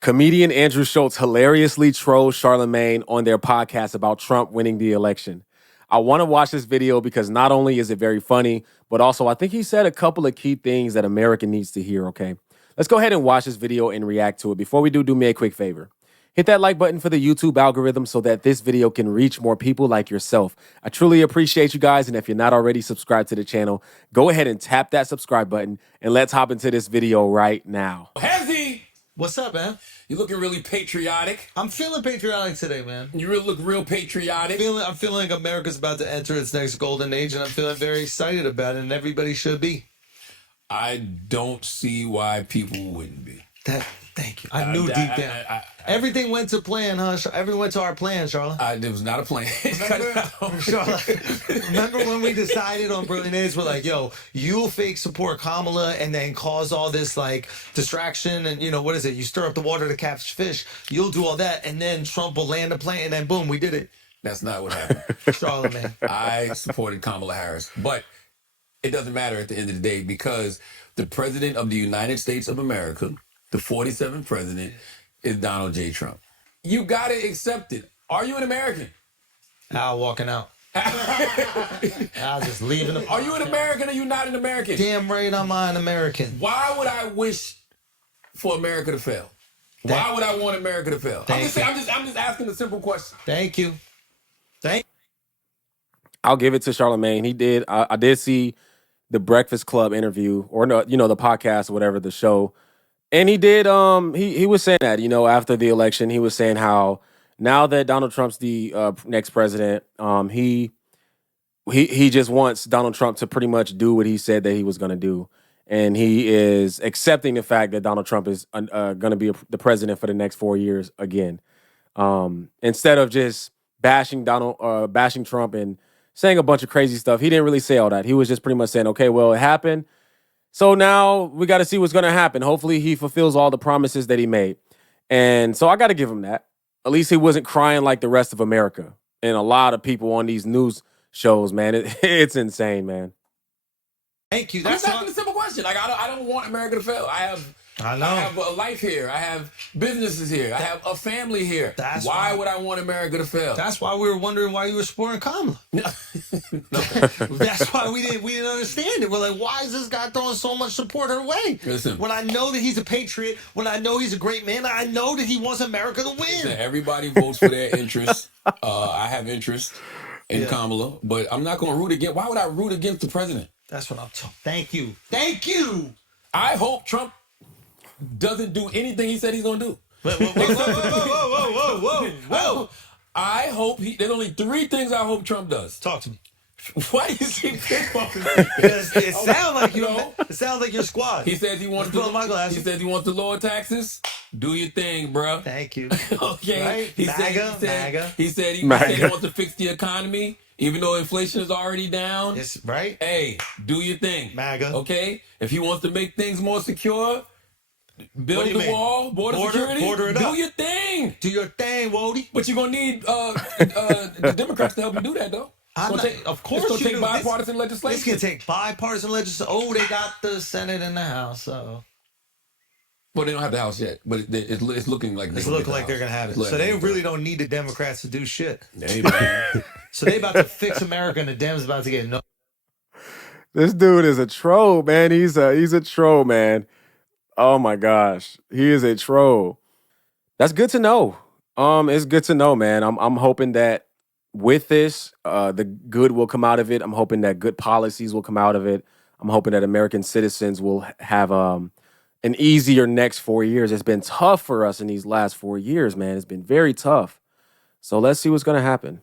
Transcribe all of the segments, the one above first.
Comedian Andrew Schultz hilariously trolls Charlemagne on their podcast about Trump winning the election. I want to watch this video because not only is it very funny, but also I think he said a couple of key things that America needs to hear, okay? Let's go ahead and watch this video and react to it. Before we do me a quick favor. Hit that like button for the YouTube algorithm so that this video can reach more people like yourself. I truly appreciate you guys, and if you're not already subscribed to the channel, go ahead and tap that subscribe button, and let's hop into this video right now. Hezzy! What's up, man? You looking really patriotic. I'm feeling patriotic today, man. You really look real patriotic. I'm feeling like America's about to enter its next golden age, and I'm feeling very excited about it, and everybody should be. I don't see why people wouldn't be. Thank you. I knew deep down. Everything went to plan, huh? Everything went to our plan, Charlotte. There was not a plan. Remember when we decided on Brilliant Days, we're like, yo, you'll fake support Kamala and then cause all this, like, distraction and, you know, what is it? You stir up the water to catch fish. You'll do all that, and then Trump will land a plane, and then boom, we did it. That's not what happened. Charlotte, man. I supported Kamala Harris, but it doesn't matter at the end of the day because the president of the United States of America, the 47th president, is Donald J. Trump. You got to accept it. Are you an American? Al walking out. Al just leaving him. Are you an American or you not an American? Damn right I'm an American. Why would I wish for America to fail? Why would I want America to fail? I'm just asking a simple question. Thank you. I'll give it to Charlemagne. He did. I did see the Breakfast Club interview, or no, you know, the podcast or whatever, the show. And he did, he was saying that, you know, after the election, he was saying how now that Donald Trump's the next president, he just wants Donald Trump to pretty much do what he said that he was going to do. And he is accepting the fact that Donald Trump is going to be the president for the next 4 years again. Instead of just bashing Trump and saying a bunch of crazy stuff, he didn't really say all that. He was just pretty much saying, okay, well, it happened. So now we got to see what's going to happen. Hopefully he fulfills all the promises that he made. And so I got to give him that. At least he wasn't crying like the rest of America. And a lot of people on these news shows, man, it's insane, man. Thank you. I'm just asking a simple question. Like, I don't want America to fail. I have a life here. I have businesses here. I have a family here. Why would I want America to fail? That's why we were wondering why you were supporting Kamala. No. That's why we didn't understand it. We're like, why is this guy throwing so much support her way? Listen, when I know that he's a patriot, when I know he's a great man, I know that he wants America to win. Listen, everybody votes for their interest. I have interest in Kamala, but I'm not going to root against. Why would I root against the president? That's what I'm talking. Thank you. Thank you. I hope Trump doesn't do anything he said he's gonna do. Whoa. I hope there's only 3 things I hope Trump does. Talk to me. Why do you keep bumping? It sounds like you. It sounds like your squad. He says he wants to. He says he wants to lower taxes. Do your thing, bro. Thank you. Okay. Right? He said he wants to fix the economy, even though inflation is already down. Yes, right. Hey, do your thing. MAGA. Okay. If he wants to make things more secure, build the wall, border security. Border it do up. your thing. Do your thing, Wody. But you're gonna need the Democrats to help you do that, though. Of course, it's gonna take bipartisan legislation. It's gonna take bipartisan legislation. Oh, they got the Senate and the House. So, well, they don't have the House yet, but it's looking like they're gonna have it. So they really don't need the Democrats to do shit. So they about to fix America, and the Dems about to get no. This dude is a troll, man. He's a troll, man. Oh my gosh, he is a troll. That's good to know. It's good to know, man. I'm hoping that with this, the good will come out of it. I'm hoping that good policies will come out of it. I'm hoping that American citizens will have an easier next 4 years. It's been tough for us in these last 4 years, man. It's been very tough. So let's see what's gonna happen.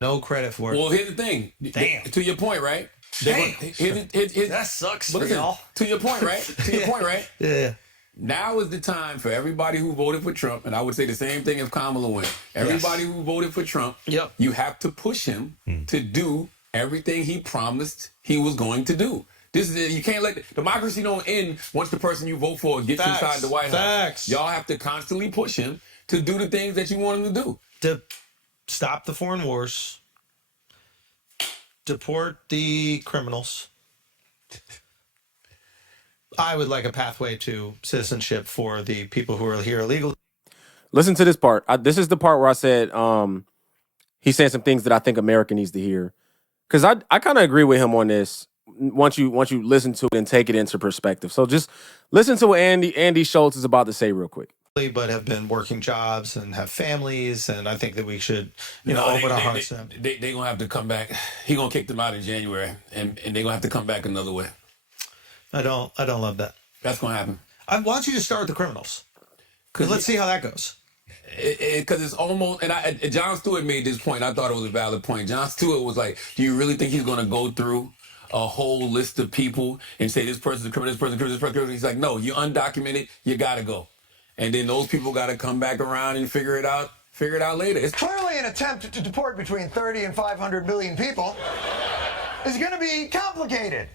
No credit for it. Well, here's the thing. Damn. To your point, right? That sucks for y'all. To your point, right? Yeah. Now is the time for everybody who voted for Trump, and I would say the same thing if Kamala went. Everybody who voted for Trump, you have to push him to do everything he promised he was going to do. This is it. You can't let democracy don't end once the person you vote for gets inside the White House. Y'all have to constantly push him to do the things that you want him to do. To stop the foreign wars, deport the criminals. I would like a pathway to citizenship for the people who are here illegally. Listen to this part. This is the part where I said he's saying some things that I think America needs to hear. Because I kind of agree with him on this once you listen to it and take it into perspective. So just listen to what Andy Shultz is about to say real quick. But have been working jobs and have families, and I think that we should, open our hearts to them. They gonna have to come back. He gonna kick them out in January, and they gonna have to come back another way. I don't love that. That's gonna happen. I want you to start with the criminals, because let's see how that goes. Because it's almost, and Jon Stewart made this point. I thought it was a valid point. Jon Stewart was like, "Do you really think he's gonna go through a whole list of people and say this person's a criminal, this person's a criminal, this person's a criminal?" He's like, "No, you're undocumented. You gotta go." And then those people got to come back around and figure it out later. It's clearly an attempt to deport between 30 and 500 million people is going to be complicated.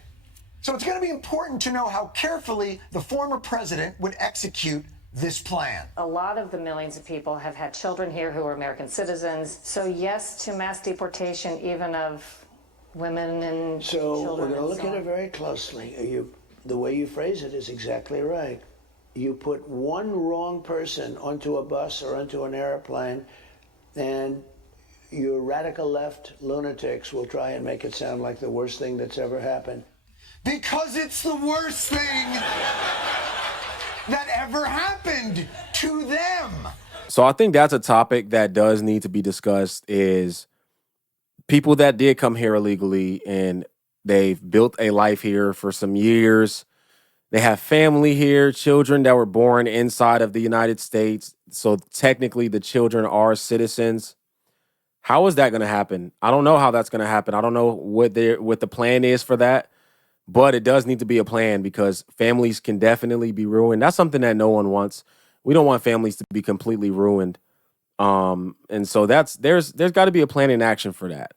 So it's going to be important to know how carefully the former president would execute this plan. A lot of the millions of people have had children here who are American citizens. So yes to mass deportation, even of women and children. So we're going to look at it very closely. The way you phrase it is exactly right. You put one wrong person onto a bus or onto an airplane, and your radical left lunatics will try and make it sound like the worst thing that's ever happened. Because it's the worst thing that ever happened to them. So I think that's a topic that does need to be discussed, is people that did come here illegally and they've built a life here for some years. They have family here, children that were born inside of the United States. So technically the children are citizens. How is that going to happen? I don't know how that's going to happen. I don't know what the plan is for that. But it does need to be a plan, because families can definitely be ruined. That's something that no one wants. We don't want families to be completely ruined. And so there's got to be a plan in action for that,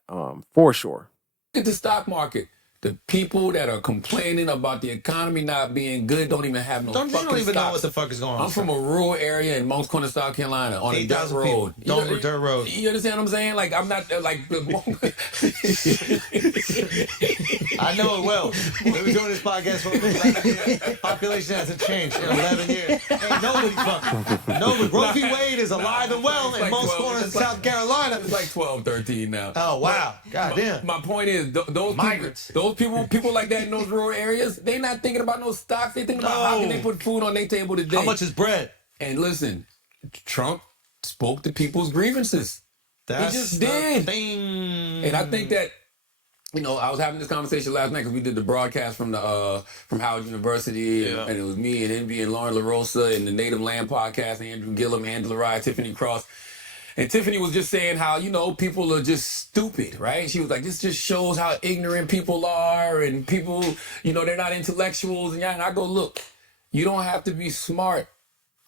for sure. Look at the stock market. The people that are complaining about the economy not being good don't even have no fucking stocks. Don't even know what the fuck is going on. I'm from a rural area in Moncks Corner, South Carolina, on a dirt road. Dirt road. You understand what I'm saying? Like, I'm not like. I know it well. We've been doing this podcast for 11 years. Population hasn't changed in 11 years. Ain't nobody fucking. Nobody. Roe v. Wade is alive and well in Moncks Corner, South Carolina. It's like 12, 13 now. Oh, wow. God damn. My point is, those migrants. Those people like that in those rural areas, they not thinking about no stocks. They thinking about how can they put food on their table today. How much is bread? And listen, Trump spoke to people's grievances. He just did. And I think that, I was having this conversation last night because we did the broadcast from Howard University, and it was me and Envy and Lauren LaRosa and the Native Land podcast, Andrew Gillum, Angela Rye, Tiffany Cross. And Tiffany was just saying how, people are just stupid, right? She was like, this just shows how ignorant people are, and people, they're not intellectuals. And I go, look, you don't have to be smart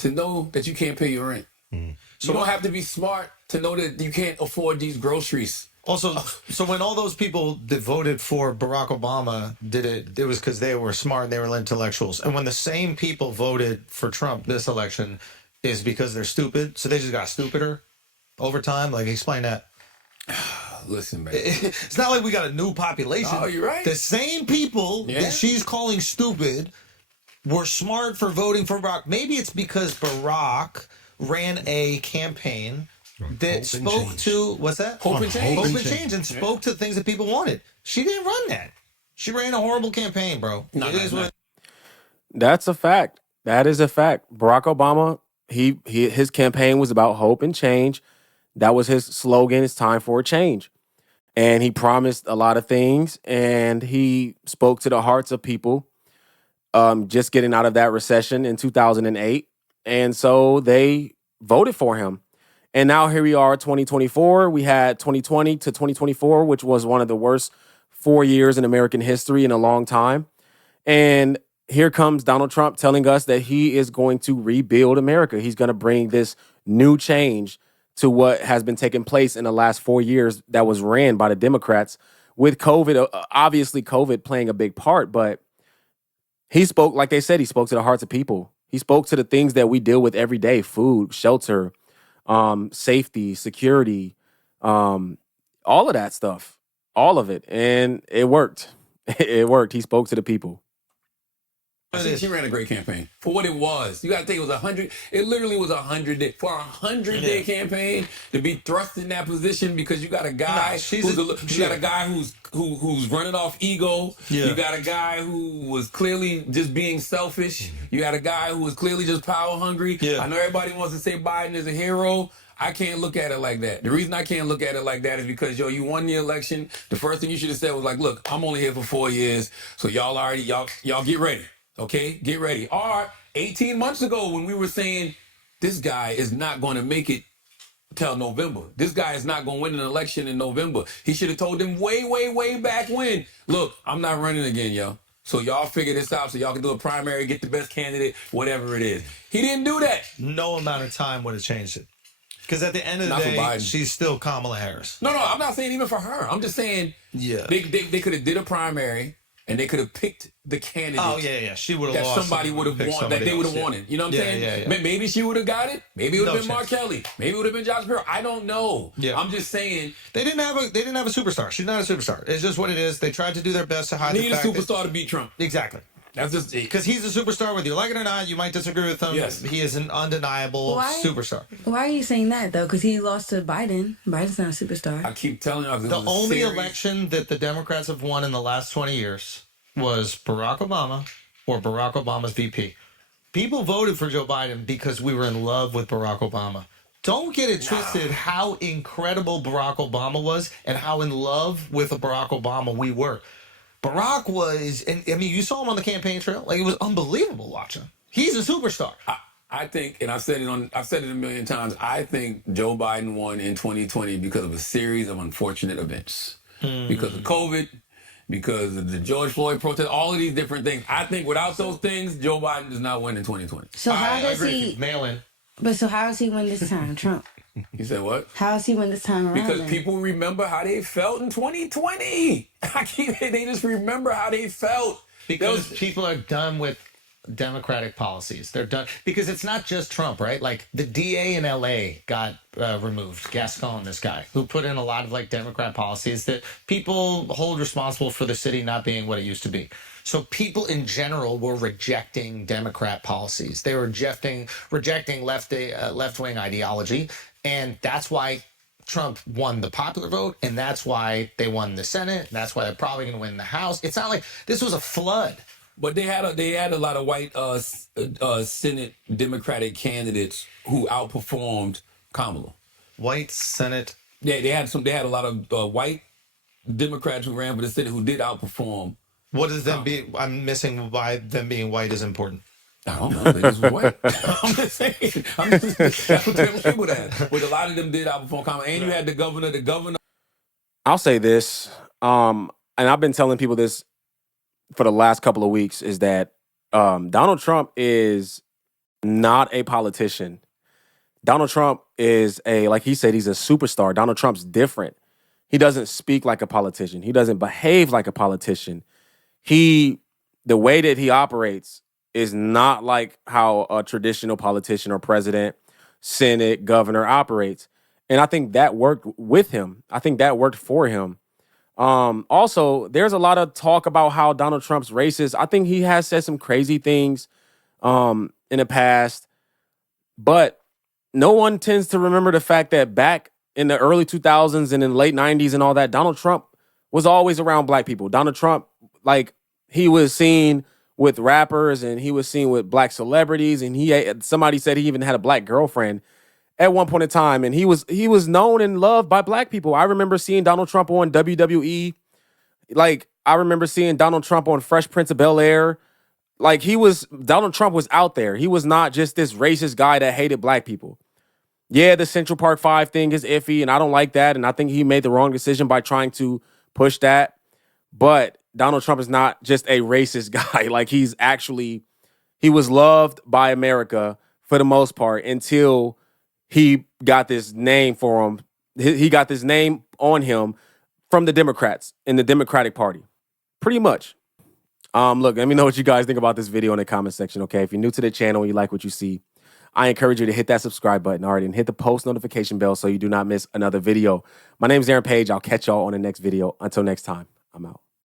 to know that you can't pay your rent. So you don't have to be smart to know that you can't afford these groceries. Also, so when all those people that voted for Barack Obama did it was because they were smart and they were intellectuals. And when the same people voted for Trump this election is because they're stupid, so they just got stupider over time? Like, explain that. Listen, man. It's not like we got a new population. Oh, you're right. The same people that she's calling stupid were smart for voting for Barack. Maybe it's because Barack ran a campaign that spoke to, what's that? Hope and Change. Hope and Change, and spoke to things that people wanted. She didn't run that. She ran a horrible campaign, bro. That's a fact. That is a fact. Barack Obama, his campaign was about hope and change. That was his slogan. It's time for a change. And he promised a lot of things, and he spoke to the hearts of people just getting out of that recession in 2008. And so they voted for him. And now here we are, 2024. We had 2020 to 2024, which was one of the worst 4 years in American history in a long time. And here comes Donald Trump telling us that he is going to rebuild America. He's going to bring this new change to what has been taking place in the last 4 years that was ran by the Democrats, with COVID, obviously COVID playing a big part. But he spoke, like they said, he spoke to the hearts of people. He spoke to the things that we deal with every day: food, shelter, safety, security, all of that stuff, all of it. And it worked. It worked. He spoke to the people. She ran a great campaign for what it was. You got to think it was 100. It literally was 100 day for a 100-day campaign to be thrust in that position because you got a guy who's running off ego. Yeah. You got a guy who was clearly just being selfish. You got a guy who was clearly just power hungry. Yeah. I know everybody wants to say Biden is a hero. I can't look at it like that. The reason I can't look at it like that is because, you won the election. The first thing you should have said was like, look, I'm only here for 4 years, so y'all get ready. Okay, get ready. Or 18 months ago when we were saying this guy is not going to make it till November. This guy is not going to win an election in November. He should have told them way, way, way back when, look, I'm not running again, yo. So y'all figure this out so y'all can do a primary, get the best candidate, whatever it is. He didn't do that. No amount of time would have changed it. Because at the end of the day, she's still Kamala Harris. No, I'm not saying even for her. I'm just saying they could have did a primary. And they could have picked the candidate. Oh, yeah. She would have lost. That somebody would have wanted, that they would have wanted. You know what I'm saying? Yeah. Maybe she would have got it. Maybe it would have been Mark Kelly. Maybe it would have been Josh Shapiro. I don't know. Yeah. I'm just saying. They didn't have a superstar. She's not a superstar. It's just what it is. They tried to do their best to hide the fact need a superstar to beat Trump. Exactly. That's just it. Because he's a superstar, whether you like it or not. You might disagree with him. Yes. He is an undeniable superstar. Why are you saying that, though? Because he lost to Biden. Biden's not a superstar. I keep telling you. The only election that the Democrats have won in the last 20 years was Barack Obama or Barack Obama's VP. People voted for Joe Biden because we were in love with Barack Obama. Don't get it twisted how incredible Barack Obama was and how in love with Barack Obama we were. Barack was, and I mean, you saw him on the campaign trail. Like, it was unbelievable watching him. He's a superstar. I think, and I've said it a million times, I think Joe Biden won in 2020 because of a series of unfortunate events. Because of COVID, because of the George Floyd protest, all of these different things. I think without those things, Joe Biden does not win in 2020. So how does he mail in? But so how does he win this time, Trump? You said what? How does he win this time around? Because people remember how they felt in 2020. They just remember how they felt. Because people are done with Democratic policies. They're done because it's not just Trump, right? Like the DA in LA got removed, Gascon, this guy who put in a lot of like Democrat policies that people hold responsible for the city not being what it used to be. So people in general were rejecting Democrat policies. They were rejecting left-wing ideology, and that's why Trump won the popular vote, and that's why they won the Senate. And that's why they're probably going to win the House. It's not like this was a flood. But they had a lot of white Senate Democratic candidates who outperformed Kamala. White Senate. Yeah, they had a lot of white Democrats who ran for the Senate who did outperform. What does them be? I'm missing why them being white is important. I don't know. They just was white. I'm just saying. That's what they're labeled as. But a lot of them did outperform Kamala. And you had the governor. I'll say this, and I've been telling people this for the last couple of weeks, is that Donald Trump is not a politician. Donald Trump is like he said, he's a superstar. Donald Trump's different. He doesn't speak like a politician. He doesn't behave like a politician. The way that he operates is not like how a traditional politician or president, Senate, governor operates. And I think that worked with him. I think that worked for him. Also, there's a lot of talk about how Donald Trump's racist. I think he has said some crazy things in the past, but no one tends to remember the fact that back in the early 2000s and in the late 90s and all that, Donald Trump was always around black people. Donald Trump, like, he was seen with rappers and he was seen with black celebrities, and somebody said he even had a black girlfriend at one point in time, and he was known and loved by black people. I remember seeing Donald Trump on WWE. Like, I remember seeing Donald Trump on Fresh Prince of Bel-Air. Like, Donald Trump was out there. He was not just this racist guy that hated black people. Yeah, the Central Park 5 thing is iffy, and I don't like that, and I think he made the wrong decision by trying to push that. But Donald Trump is not just a racist guy. Like, he was loved by America for the most part until he got this name for him. He got this name on him from the Democrats in the Democratic Party. Pretty much. Look, let me know what you guys think about this video in the comment section, okay? If you're new to the channel and you like what you see, I encourage you to hit that subscribe button already and hit the post notification bell so you do not miss another video. My name is Aaron Page. I'll catch y'all on the next video. Until next time, I'm out.